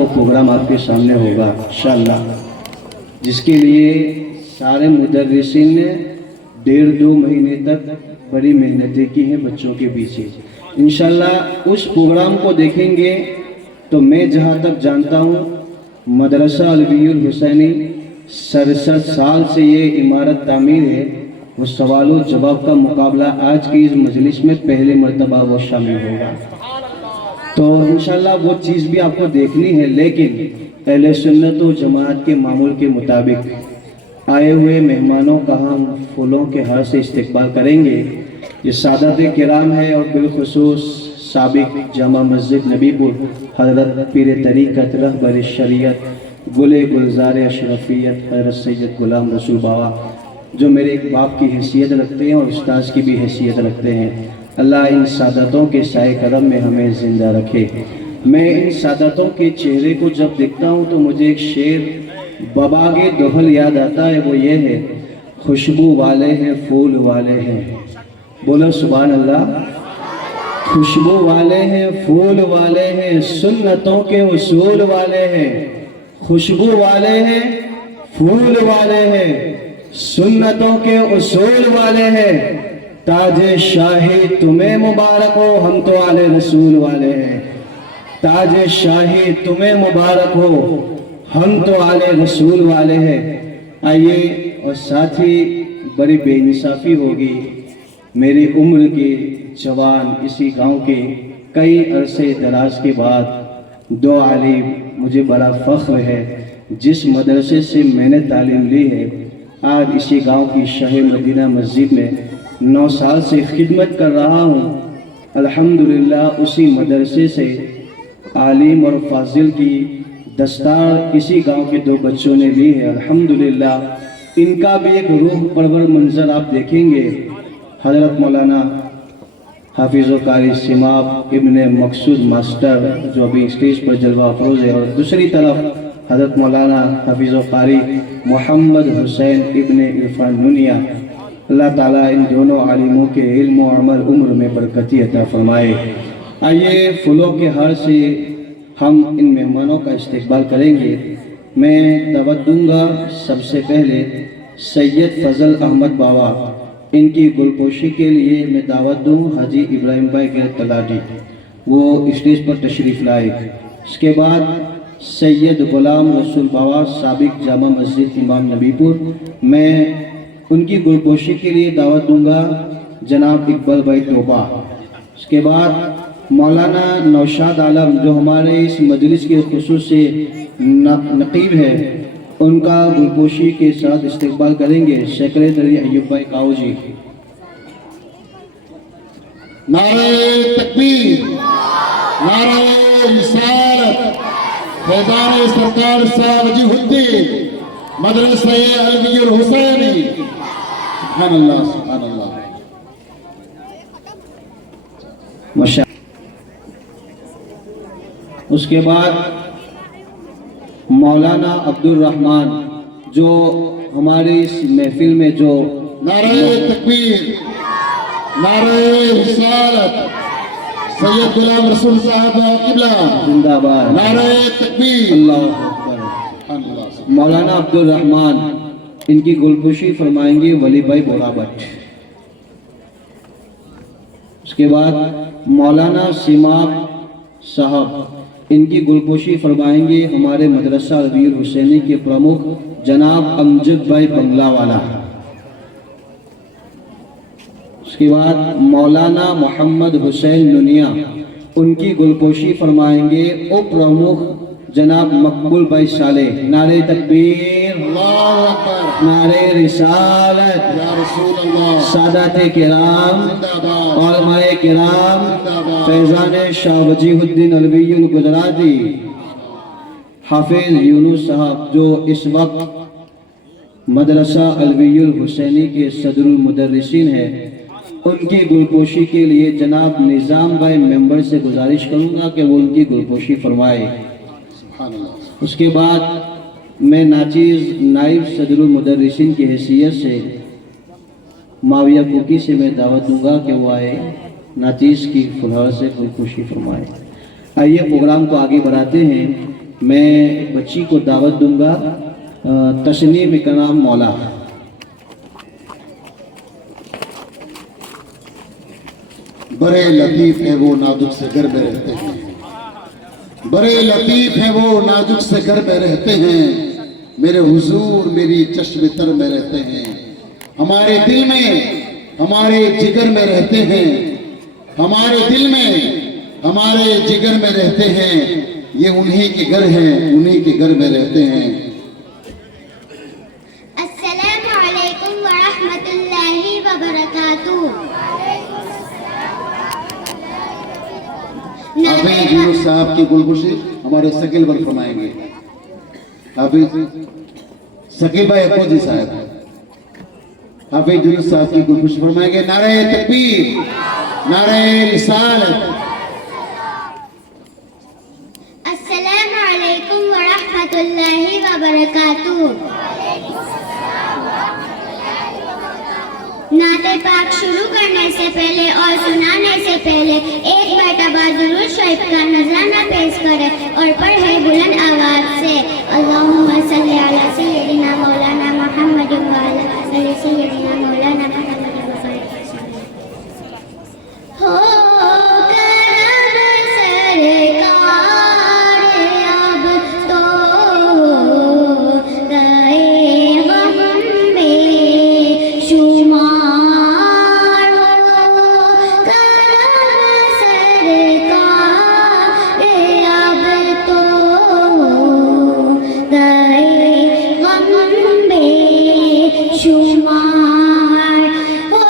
وہ پروگرام آپ کے سامنے ہوگا انشاءاللہ، جس کے لیے سارے مدرسین نے 1.5-2 مہینے تک بڑی محنتیں کی ہیں بچوں کے پیچھے۔ انشاءاللہ اس پروگرام کو دیکھیں گے تو میں جہاں تک جانتا ہوں مدرسہ علوی الحسینی 67 سال سے یہ عمارت تعمیر ہے، وہ سوال و جواب کا مقابلہ آج کی اس مجلس میں پہلی مرتبہ وہ شامل ہوگا، تو انشاءاللہ وہ چیز بھی آپ کو دیکھنی ہے۔ لیکن اہل سنت و جماعت کے معمول کے مطابق آئے ہوئے مہمانوں کا ہم پھولوں کے ہار سے استقبال کریں گے۔ یہ سادات کرام ہے اور بالخصوص سابق جامع مسجد نبی پور حضرت پیر طریقت رہبر شریعت گل گلزار اشرفیت حضرت سید غلام رسول بابا، جو میرے ایک باپ کی حیثیت رکھتے ہیں اور استاذ کی بھی حیثیت رکھتے ہیں۔ اللہ ان سعادتوں کے سائے کرم میں ہمیں زندہ رکھے۔ میں ان سعادتوں کے چہرے کو جب دیکھتا ہوں تو مجھے ایک شعر بابا کے دوہل یاد آتا ہے، وہ یہ ہے: خوشبو والے ہیں پھول والے ہیں، بولو سبحان اللہ۔ خوشبو والے ہیں پھول والے ہیں، سنتوں کے اصول والے ہیں۔ خوشبو والے ہیں پھول والے ہیں، سنتوں کے اصول والے ہیں۔ تاج شاہی تمہیں مبارک ہو، ہم تو آل رسول والے ہیں۔ تاج شاہی تمہیں مبارک ہو، ہم تو آل رسول والے ہیں۔ آئیے، اور ساتھ ہی بڑی بے انصافی ہوگی، میری عمر کے جوان اسی گاؤں کے کئی عرصے دراز کے بعد 2 عالم، مجھے بڑا فخر ہے جس مدرسے سے میں نے تعلیم لی ہے، آج اسی گاؤں کی شہر مدینہ مسجد میں 9 سال سے خدمت کر رہا ہوں۔ الحمدللہ اسی مدرسے سے عالم اور فاضل کی دستار اسی گاؤں کے 2 بچوں نے لی ہے۔ الحمدللہ ان کا بھی ایک روح پرور منظر آپ دیکھیں گے۔ حضرت مولانا حافظ و قاری سماب ابن مقصود ماسٹر جو ابھی اسٹیج پر جلوہ افروز ہے، اور دوسری طرف حضرت مولانا حافظ و قاری محمد حسین ابن عرفان نونیہ۔ اللہ تعالیٰ ان دونوں عالموں کے علم و عمل عمر میں برکتی عطا فرمائے۔ آئیے پھولوں کے ہار سے ہم ان مہمانوں کا استقبال کریں گے۔ میں دعوت دوں گا سب سے پہلے سید فضل احمد بابا، ان کی گلپوشی کے لیے میں دعوت دوں حاجی ابراہیم بھائی گرد تلاٹی، وہ اسٹیج پر تشریف لائے۔ اس کے بعد سید غلام رسول بابا سابق جامع مسجد امام نبی پور، میں ان کی گلپوشی کے لیے دعوت دوں گا جناب اقبال بھائی توبہ۔ اس کے بعد مولانا نوشاد عالم جو ہمارے اس مجلس کے خصوصی نقیب ہے، ان کا گلپوشی کے ساتھ استقبال کریں گے سیکریٹری ایوب بھائی کاؤ جی۔ نعرہ تکبیر، نعرہ رسالت، فیضان سرکار صاحب وجیہ الدین مدرسہ علوی الحسینی۔ سبحان اللہ سبحان اللہ۔ اس کے بعد مولانا عبد الرحمن جو ہماری اس محفل میں جو نعرہ تکبیر، نعرہ رسالت، سید غلام رسول صاحب قبلہ زندہ باد، نعرہ تکبیر، اللہ اکبر۔ اللہ۔ مولانا عبد الرحمن ان کی گلپوشی فرمائیں گے ولی بھائی بورا بٹ۔ اس کے بعد مولانا سماب صاحب، ان کی گلپوشی فرمائیں گے ہمارے مدرسہ علوی الحسینی کے پرمکھ جناب امجد بھائی بنگلہ والا۔ اس کے بعد مولانا محمد حسین نونیہ، ان کی گلپوشی فرمائیں گے اپ پرمکھ جناب مقبول بھائی صالح۔ نعرہ تکبیر، اللہ اکبر، نعرہ رسالت، یا رسول اللہ، سادات کرام، زندہ باد، علماء کرام، زندہ باد، فیضان شاہ وجیہ الدین علوی الگجراتی، حافظ یونس صاحب جو اس وقت مدرسہ علوی الحسینی کے صدر المدرسین ہیں، ان کی گلپوشی کے لیے جناب نظام بھائی ممبر سے گزارش کروں گا کہ وہ ان کی گلپوشی فرمائے۔ سبحان اللہ۔ اس کے بعد میں ناچیز نائب صدر المدرسین کی حیثیت سے معاویہ کوکی سے میں دعوت دوں گا کہ وہ آئے ناچیز کی فلہار سے گلپوشی فرمائے۔ آئیے پروگرام کو آگے بڑھاتے ہیں۔ میں ایک بچی کو دعوت دوں گا، تشنیم کا نام مولا۔ بڑے لطیف ہیں وہ نازک سے گھر میں رہتے ہیں، بڑے لطیف ہیں وہ نازک سے گھر میں رہتے ہیں، میرے حضور میری چشم تر میں رہتے ہیں، ہمارے دل میں ہمارے جگر میں رہتے ہیں، ہمارے دل میں ہمارے جگر میں رہتے ہیں، یہ انہی کے گھر ہیں، انہی کے گھر میں رہتے ہیں۔ السلام علیکم ورحمۃ اللہ وبرکاتہ۔ حافظ یونس صاحب کی گلگوشی ہمارے ثقیل بھائی فرمائیں گے۔ حافظ ثقیل بھائی اپوزی صاحب حافظ یونس صاحب کی گلگوشی فرمائیں گے۔ نعرہ تکبیر، نعرہ رسالت۔ السلام علیکم ورحمۃ اللہ وبرکاتہ۔ نعت پاک شروع کرنے سے پہلے اور سنانے سے پہلے ایک مرتبہ درود شریف کا نذرانہ پیش کرے اور پڑھے بلند آواز سے۔ اللہم صلی علی سیدنا مولانا محمد وعلی آل سیدنا مولانا محمد وسلم۔ ہو کرم سرکار اب تو گئے غم میں شمار، ہو کرم سرکار اب تو گئے غم میں شمار، ہو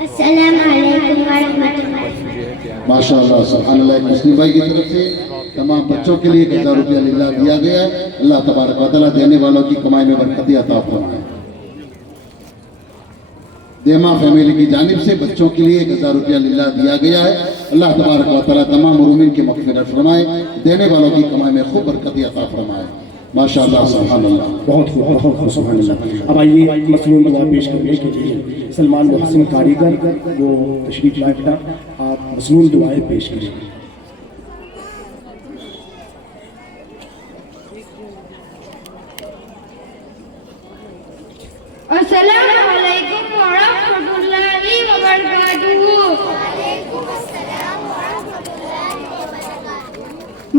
السلام علیکم ورحمۃ اللہ۔ ماشاءاللہ سبحان اللہ۔ مسلم بھائی کی طرف سے تمام بچوں کے لیے 1000 روپیہ للہ دیا گیا ہے۔ اللہ تبارک و تعالیٰ دینے والوں کی کمائی میں برکت عطا فرمائے۔ دیما فیملی کی جانب سے بچوں کے لیے 1000 روپیہ للہ دیا گیا ہے۔ اللہ تبارک و تعالیٰ تمام مرومین کی مغفرت فرمائے، دینے والوں کی کمائی میں خوب برکت عطا فرمائے۔ ماشاءاللہ سبحان اللہ۔ بہت خوب سبحان اللہ۔ اب آئیے مصنون دعا پیش کرنے کے لیے سلمان محسن کاریگر وہ تشریف لائے، آپ مصنون دعائیں پیش کریں۔ السلام علیکم ورحمۃ اللہ وبرکاتہ.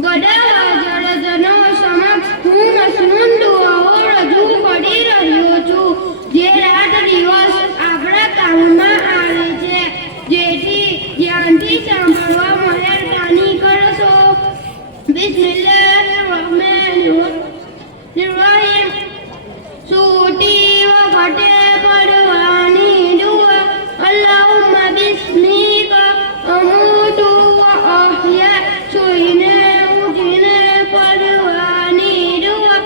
બધા જળજનો સમક્ષ હું મસનૂન દુઆઓ રજૂ કરી રહ્યો છું જે રાત દિવસ આપણા કામમાં આવે છે, જેથી ધ્યાનથી સાંભળવા મહેરબાની કરશો. બિસ્મિલ્લાહિર્રહમાનિર્રહીમ. સૂતી વખતે પડવાની દુઆ અલ્લાહુમ્મા બિસ્મિકા અમૂતુ વ અહ્યા. સૂઈને ઉઠીને પડવાની દુઆ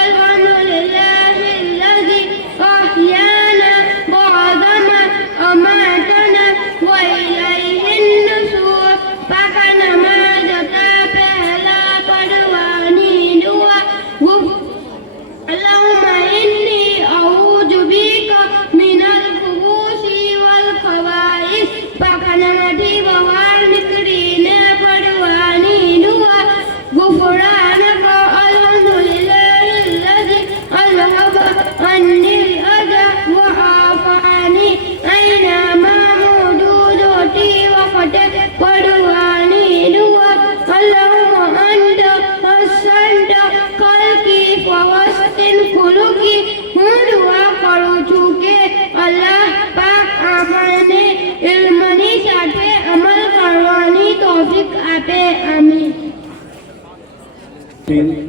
અલ્હમ્દુલિલ્લાહિલ્લઝી અહ્યાના બઅદમા અમાતના વ ઇલૈહિન નુશૂર. પાકા નમાઝ જતા પહેલા પડવાની દુઆ اللهم إني أعوذ بك من الخبث والخبائث. فكنمتي بوار نكرين پڑوانی دعا غفرانك الحمد لله الذي أذهب عني الأذى وعافاني. أينما موجودتي وقت پڑوانی دعا اللهم أنت حسنت خلقي فحسن خلقي. હું દુઆ કરું છું કે અલ્લાહ પાક આપણને ઇલ્મની સાથે અમલ કરવાની તૌફીક આપે. આમીન.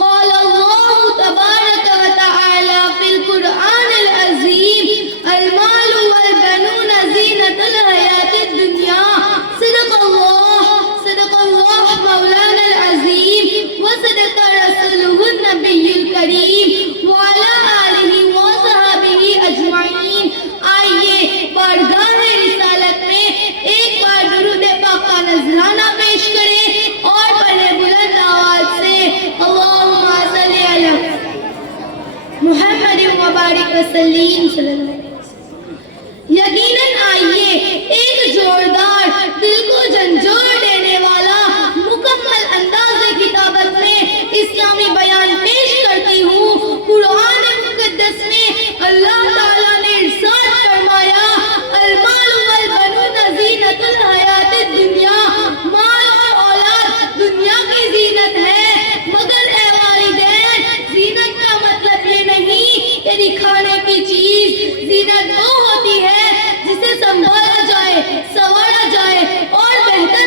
قال الله تبارك وتعالى في القرآن العظيم المال والبنون زينة الحياة الدنيا. صدق الله مولانا العظيم وصدق رسوله النبي الكريم وعلى آله وصحبه أجمعين. آئیے بارگاہ رسالت میں ایک بار درود پاک کا نذرانہ پیش کریں اور پڑھیں بلند آواز سے اللہم صلی علی محمد مبارک وسلم صلی اللہ علیہ وسلم. یقیناً آئیے ایک زوردار دل کو جھنجھوڑ دینے والا مکمل انداز کتابت میں اسلامی بیان پیش کرتی ہوں. قرآن مقدس میں اللہ تعالیٰ نے ارشاد فرمایا المال والبنون زینت الحیات الدنیا. مال اور اولاد دنیا کی زینت ہے، مگر اے والدین زینت کا مطلب یہ نہیں کہ دکھانے کی چیز. زینت وہ ہوتی ہے جسے سنبھالا جائے، سنوارا جائے اور بہتر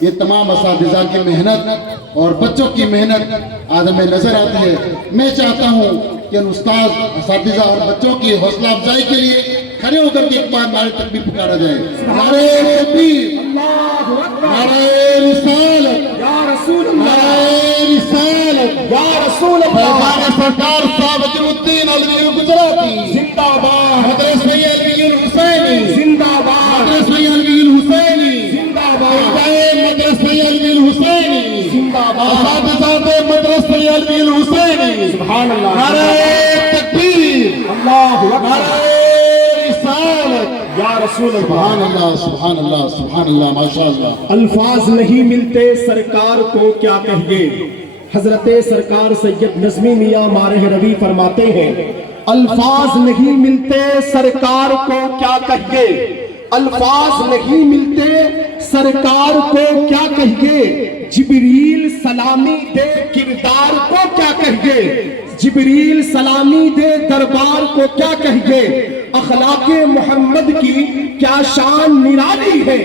یہ تمام اساتذہ کی محنت اور بچوں کی محنت آج ہمیں نظر آتی ہے. میں چاہتا ہوں کہ ان استاد اساتذہ اور بچوں کی حوصلہ افزائی کے لیے کھڑے ہو کر کے ایک بار نعرہ تکبیر پکارا جائے. نعرہ تکبیر، نعرہ رسالت، یا رسول اللہ، نعرہ رسالت، یا رسول اللہ، ہمارے سرکار صاحب الدین علوی گجراتی زندہ باد، حضرت سید علوی الحسینی زندہ باد، حضرت سید علوی الحسینی زندہ باد، مدرسہ علوی الحسینی زندہ باد، اساتذہ مدرسہ علوی الحسینی. سبحان اللہ، نعرہ تکبیر، اللہ اکبر، نعرہ رسالت. یا رسول اللہ. سبحان اللہ، سبحان اللہ، سبحان اللہ، ماشاء اللہ. الفاظ نہیں ملتے سرکار کو کیا کہیے. حضرت سرکار سید نظمی میاں مارح روی فرماتے ہیں الفاظ نہیں ملتے سرکار کو کیا کہیے، الفاظ نہیں ملتے سرکار کو کیا کہیے. جبریل سلامی دے کردار کو کیا کہیے، جبریل سلامی دے دربار کو کیا کہیے. اخلاق محمد کی کیا شان نرالی ہے،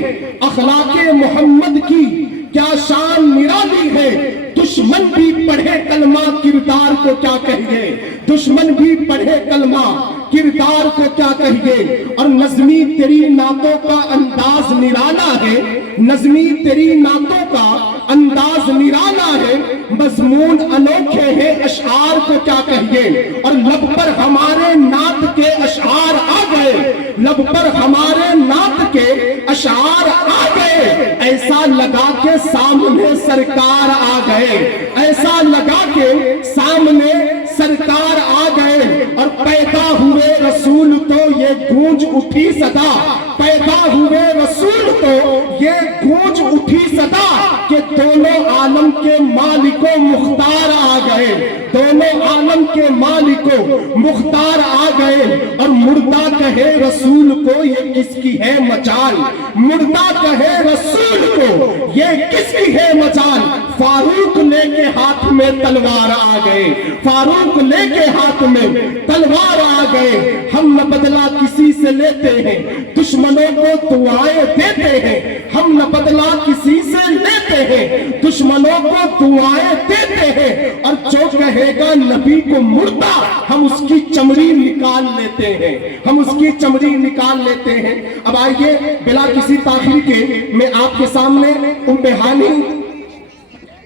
اخلاق محمد کی کیا شان نرالی ہے. دشمن بھی پڑھے کلمہ کردار کو کیا کہیے، دشمن بھی پڑھے کلمہ کردار کو کیا کہیے. اور نظمی تیری نعتوں کا انداز نرالا ہے، نظمی تیری نعتوں کا انداز نرالا ہے. مضمون انوکھے ہیں اشعار کو کیا کہیے. اور لب پر ہمارے نعت کے اشعار آ گئے، لب پر ہمارے نعت کے اشعار آ گئے. ایسا لگا کے سامنے سرکار آ گئے، ایسا لگا کے سامنے سرکار آ گئے. اور پیدا ہوئے رسول تو یہ گونج اٹھی صدا، پیدا ہوئے رسول تو یہ گونج اٹھی صدا کہ دونوں عالم کے مالک و مختار آ گئے، دونوں عالم کے مالک و مختار آ گئے. اور مردہ کہے رسول کو یہ کس کی ہے مجال، مردہ کہے رسول کو یہ کس کی ہے مجال. فاروق لے کے ہاتھ میں تلوار آ گئے، فاروق لے کے ہاتھ میں تلوار آ گئے. ہم نہ بدلہ کسی سے لیتے ہیں، دشمنوں کو دعائیں دیتے ہیں. ہم نہ بدلہ کسی سے لیتے ہیں، دشمنوں کو دعائیں دیتے ہیں. اور جو کہے گا نبی کو مردہ ہم اس کی چمڑی نکال لیتے ہیں، ہم اس کی چمڑی نکال لیتے ہیں. اب آئیے بلا کسی تاخیر کے میں آپ کے سامنے ام ہانی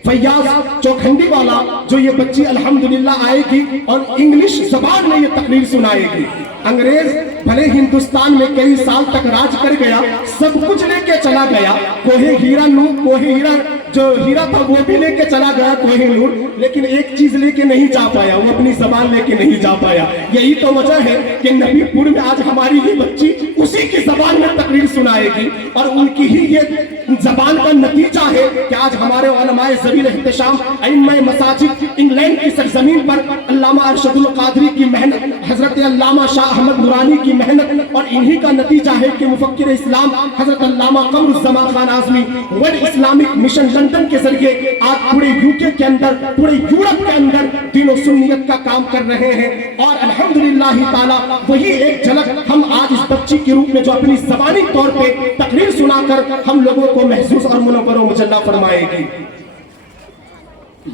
فیاض چوکھنڈی والا جو یہ بچی الحمدللہ آئے گی اور انگلش زبان میں یہ تقریر سنائے گی. انگریز بھلے ہندوستان میں کئی سال تک راج کر گیا، سب کچھ لے کے چلا گیا، کوہ ہیرا نور، کوہ ہیرا جو ہیرا تھا وہ بھی لے کے چلا گیا کوہ نور، لیکن ایک چیز لے کے نہیں جا پایا، وہ اپنی زبان لے کے نہیں جا پایا. یہی تو وجہ ہے کہ نبی پور میں آج ہماری یہ بچی اسی کی زبان میں تقریر سنائے گی. اور ان کی ہی یہ زبان کا نتیجہ ہے کہ آج ہمارے علماء ذویل احتشام ائمہ مساجد انگلینڈ کی سرزمین پر علامہ ارشد القادری کی محنت، حضرت علامہ شاہ احمد نورانی کی محنت، اور انہی کا نتیجہ ہے کہ مفکر اسلام حضرت علامہ قمر الزمان Khan Azmi world Islamic mission London کے ذریعے آج پورے UK کے اندر، پورے یورپ کے اندر دین و سنیت کا کام کر رہے ہیں. اور الحمدللہ تعالی وہی ایک جھلک ہم آج اس بچی کے روپ میں جو اپنی زبانی طور پہ تقریر سنا کر ہم لوگوں کو محسوس اور منور و مجلہ فرمائے گی.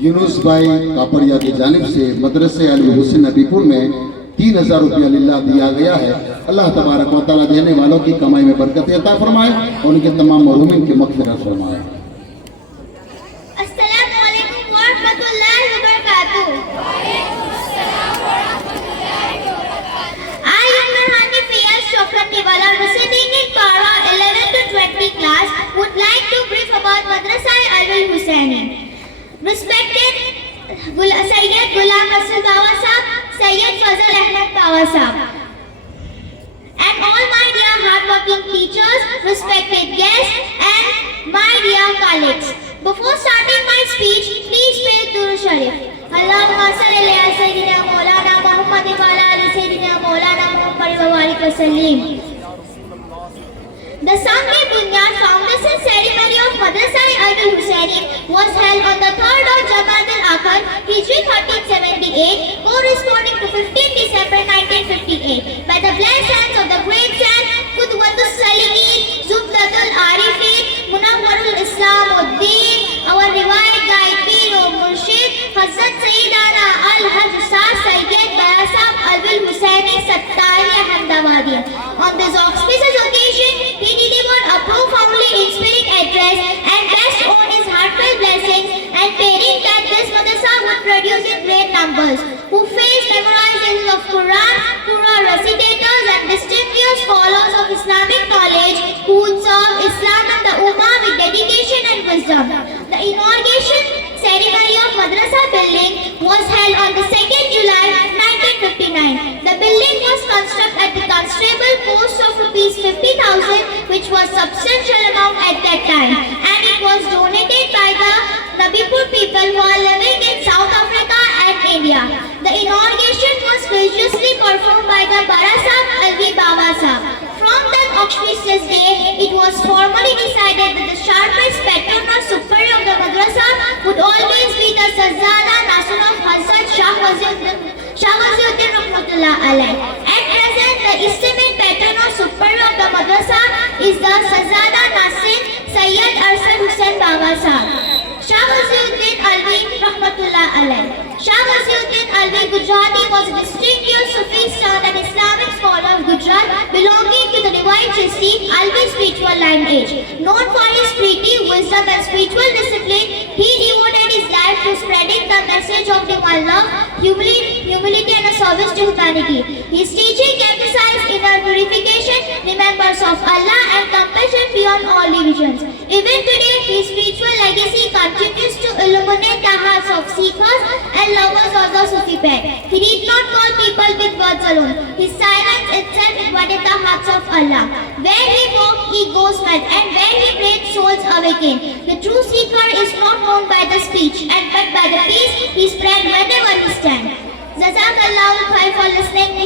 یونس بھائی کاپڑیا کی جانب سے مدرسہ علوی حسین نبی پور میں 3000 روپیہ للہ دیا گیا ہے. اللہ تبارک و تعالیٰ دینے والوں کی کمائی میں برکت عطا فرمائے اور ان کے تمام مرحومین کی مغفرت فرمائے. السلام علیکم ورحمۃ اللہ وبرکاتہ. I am Mehani Fiyaz Chokhandiwala, reciting in Para 11 to 20 class, would like to brief about Madrasa Alwi Hussaini. Respected Sayyid Ghulam Rasul Bawa Sahab, Sayyid Fazal Ahmed Bawa Sahab, and all my dear hardworking teachers, respected guests, and my dear colleagues. Before starting my speech, please pray Durud Sharif. Allahumma salli ala Sayyidina Maulana Muhammad wa ala ali Sayyidina Maulana Muhammad wa barik wa sallim. The Sang-e-Bunyad foundation ceremony of Madrasa Alwi Hussaini was held on the 3rd of Jamad al-Akhir, Hijri 1378, corresponding to 15 December 1958, by the blessed hands of the great Saint Qudwatus Salihin, Zubdatul Arifin, Munawwarul Islam حضرت سیدنا الحج سار سید بڑا صاحب الوی Alhusaini ستاری احمدآبادی. On this auspicious occasion, he delivered a profoundly inspiring address and passed on his heartfelt blessings and praying that this madrasa would produce in great numbers, who faced memorizers of Quran recitators and distinguished scholars of Islamic knowledge who would serve Islam and the Ummah with dedication and wisdom. The inauguration ceremony of Madrasa building was held on the 2nd July 1959. The building was constructed at the considerable cost of ₹50,000, which was substantial amount at that time, and it was donated by the Nabipur people who are living in South Africa and India. The inauguration was graciously performed by the Bara Sahib Alvi Baba Sahib. From that auspicious day, it was formally decided that the sharpest patron or superior of the madrasa would always be the Sazzada Nasrullah Hazrat Shah Waziuddin Rahmatullah Alayh. At present, the estimate patron or superior of the madrasa is the Sazzada Nasir Sayyid Arshad Hussain Baba Sahib. Shah Waziuddin Alvi Rahmatullah Alayh. Shah Waziuddin Alvi Gujarati was a distinguished Sufi saint and Islamic scholar of Gujarat belonging to the revived Chisti Alvi spiritual lineage. Known for his piety, wisdom and spiritual discipline, he devoted his life to spreading the message of divine love, humility and a service to humanity. His teaching emphasized inner purification, remembrance of Allah and compassion beyond all divisions. Even today, his spiritual legacy continues to illuminate the hearts of seekers and lovers of the Sufi path. He did not call people with words alone. His silence itself invited the hearts of Allah. Where he walked, egos melt, and where he prayed, souls awaken. The true seeker is not known by the speech, but by the peace he spread wherever he stands. Jazakallahu khair for listening me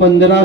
15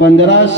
15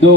2,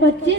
25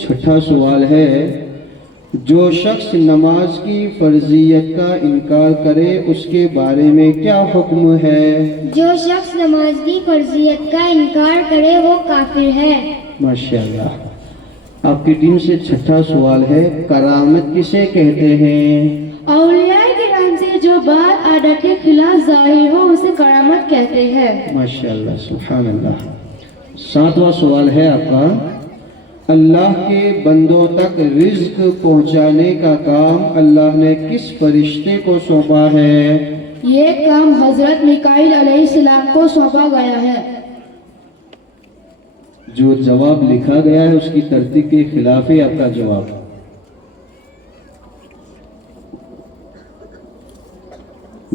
چھٹا سوال ہے، جو شخص نماز کی فرضیت کا انکار کرے اس کے بارے میں کیا حکم ہے؟ جو شخص نماز کی فرضیت کا انکار کرے وہ کافر ہے۔ ماشاءاللہ۔ آپ کی ٹیم سے چھٹا سوال ہے، کرامت کسے کہتے ہیں؟ اولیاء کرام سے جو بات عادت کے خلاف ظاہر ہو اسے کرامت کہتے ہیں۔ ماشاءاللہ، سبحان اللہ۔ 7واں سوال ہے آپ کا، اللہ کے بندوں تک رزق پہنچانے کا کام اللہ نے کس فرشتے کو سونپا ہے؟ یہ کام حضرت میکائیل علیہ السلام کو سونپا گیا ہے۔ جو جواب لکھا گیا ہے اس کی ترتیب کے خلاف ہے آپ کا جواب۔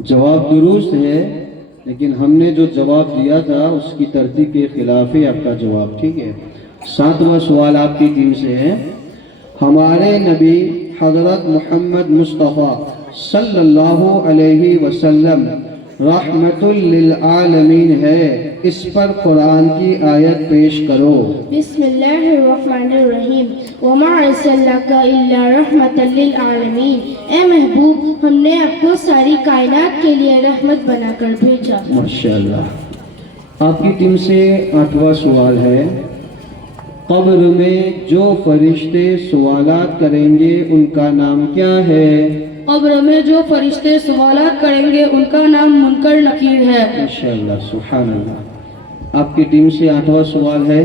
جواب درست ہے لیکن ہم نے جو جواب دیا تھا اس کی ترتیب کے خلاف ہے آپ کا جواب، ٹھیک ہے۔ 7واں سوال آپ کی ٹیم سے ہے، ہمارے نبی حضرت محمد مصطفیٰ صلی اللہ علیہ وسلم رحمت للعالمین ہے، اس پر قرآن کی آیت پیش کرو۔ بسم اللہ الرحمن الرحیم وما ارسلناک الا رحمت للعالمین، اے محبوب ہم نے آپ کو ساری کائنات کے لیے رحمت بنا کر بھیجا۔ ماشاءاللہ۔ آپ کی ٹیم سے 8واں سوال ہے، قبر میں جو فرشتے سوالات کریں گے ان کا نام کیا ہے؟ قبر میں جو فرشتے سوالات کریں گے ان کا نام منکر نکیر ہے۔ ماشاءاللہ، سبحان اللہ۔ آپ کی ٹیم سے 8واں سوال ہے،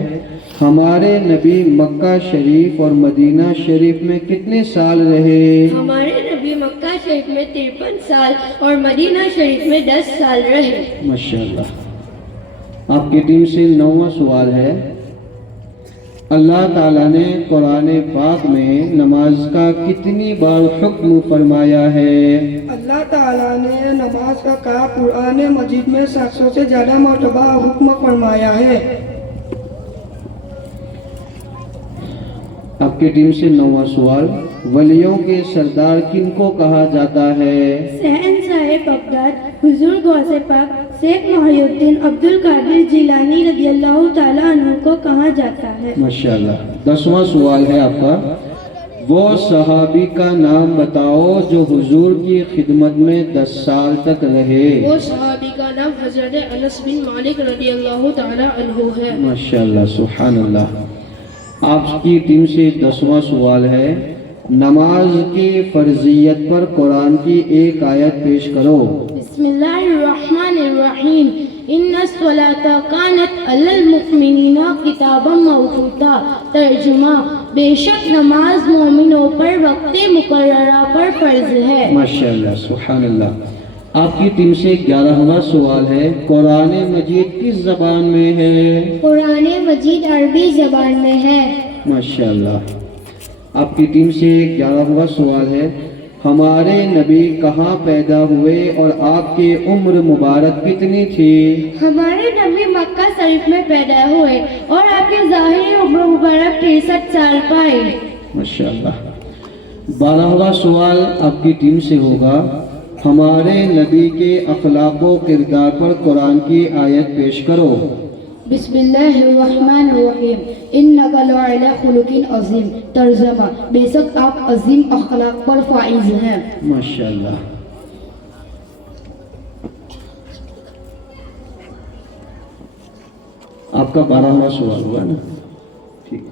ہمارے نبی مکہ شریف اور مدینہ شریف میں کتنے سال رہے؟ ہمارے نبی مکہ شریف میں 53 سال اور مدینہ شریف میں 10 سال رہے۔ ماشاءاللہ۔ آپ کی ٹیم سے 9واں سوال ہے، اللہ تعالیٰ نے قرآن پاک میں نماز کا کتنی بار حکم فرمایا ہے؟ اللہ تعالیٰ نے نماز کا قرآن مجید میں 700 سے زیادہ مرتبہ حکم فرمایا ہے۔ آپ کی ٹیم سے 9واں سوال، ولیوں کے سردار کن کو کہا جاتا ہے؟ شہنشاہ بغداد حضور غوث پاک شیخ محی الدین عبد القادر جیلانی رضی اللہ تعالیٰ عنہ کو کہا جاتا ہے۔ ماشاءاللہ۔ 10واں سوال ہے آپ کا، وہ صحابی کا نام بتاؤ جو حضور کی خدمت میں 10 سال تک رہے۔ وہ صحابی کا نام حضرت انس بن مالک رضی اللہ تعالیٰ عنہ ہے۔ ماشاءاللہ، سبحان اللہ۔ آپ کی ٹیم سے 10واں سوال ہے، نماز کی فرضیت پر قرآن کی ایک آیت پیش کرو۔ بسم اللہ الرحمن الرحیم ان الصلاۃ کانت علی المؤمنین کتابا موقوتا، ترجمہ بے شک نماز مومنوں پر وقت مقررہ پر فرض ہے۔ ماشاءاللہ، سبحان اللہ۔ آپ کی ٹیم سے 11واں سوال ہے، قرآن مجید کس زبان میں ہے؟ قرآن مجید عربی زبان میں ہے۔ ماشاءاللہ۔ آپ کی ٹیم سے 11واں سوال ہے، ہمارے نبی کہاں پیدا ہوئے اور آپ کی عمر مبارک کتنی تھی؟ ہمارے نبی مکہ شریف میں پیدا ہوئے اور آپ کی ظاہری عمر مبارک 63 سال پائی۔ ماشاءاللہ۔ 12واں سوال آپ کی ٹیم سے ہوگا، ہمارے نبی کے اخلاق و کردار پر قرآن کی آیت پیش کرو۔ بسم اللہ الرحمن الرحیم انک لعلی خلق عظیم، ترجمہ بے شک آپ عظیم اخلاق پر فائز ہیں۔ ماشاءاللہ۔ آپ کا 12واں سوال ہوا نا؟ ٹھیک۔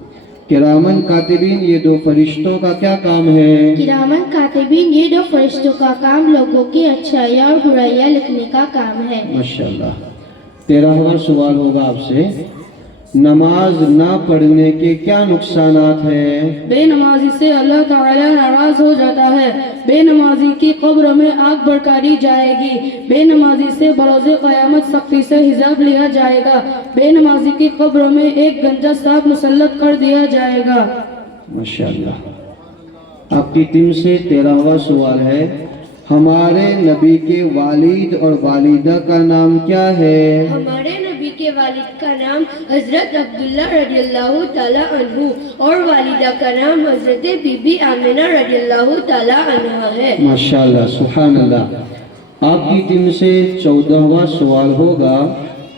کرامن کاتبین یہ 2 فرشتوں کا کیا کام ہے؟ کرامن کاتبین یہ 2 فرشتوں کا کام لوگوں کی اچھائیاں اور برائیاں لکھنے کا کام ہے۔ ماشاءاللہ۔ 13واں سوال ہوگا آپ سے، نماز نہ پڑھنے کے کیا نقصانات ہیں؟ بے نمازی سے اللہ تعالیٰ ناراض ہو جاتا ہے، بے نمازی کی قبر میں آگ بھڑکائی جائے گی، بے نمازی سے بروز قیامت سختی سے حساب لیا جائے گا، بے نمازی کی قبر میں ایک گنجا سانپ مسلط کر دیا جائے گا۔ ماشاءاللہ۔ آپ کی ٹیم سے 13واں سوال ہے، ہمارے نبی کے والد اور والدہ کا نام کیا ہے؟ ہمارے نبی کے والد کا نام حضرت عبداللہ رضی اللہ تعالیٰ عنہ اور والدہ کا نام حضرت بی بی آمنہ رضی اللہ تعالیٰ عنہ ہے۔ ماشاءاللہ، سبحان اللہ۔ آپ کی ٹیم سے 14واں سوال ہوگا،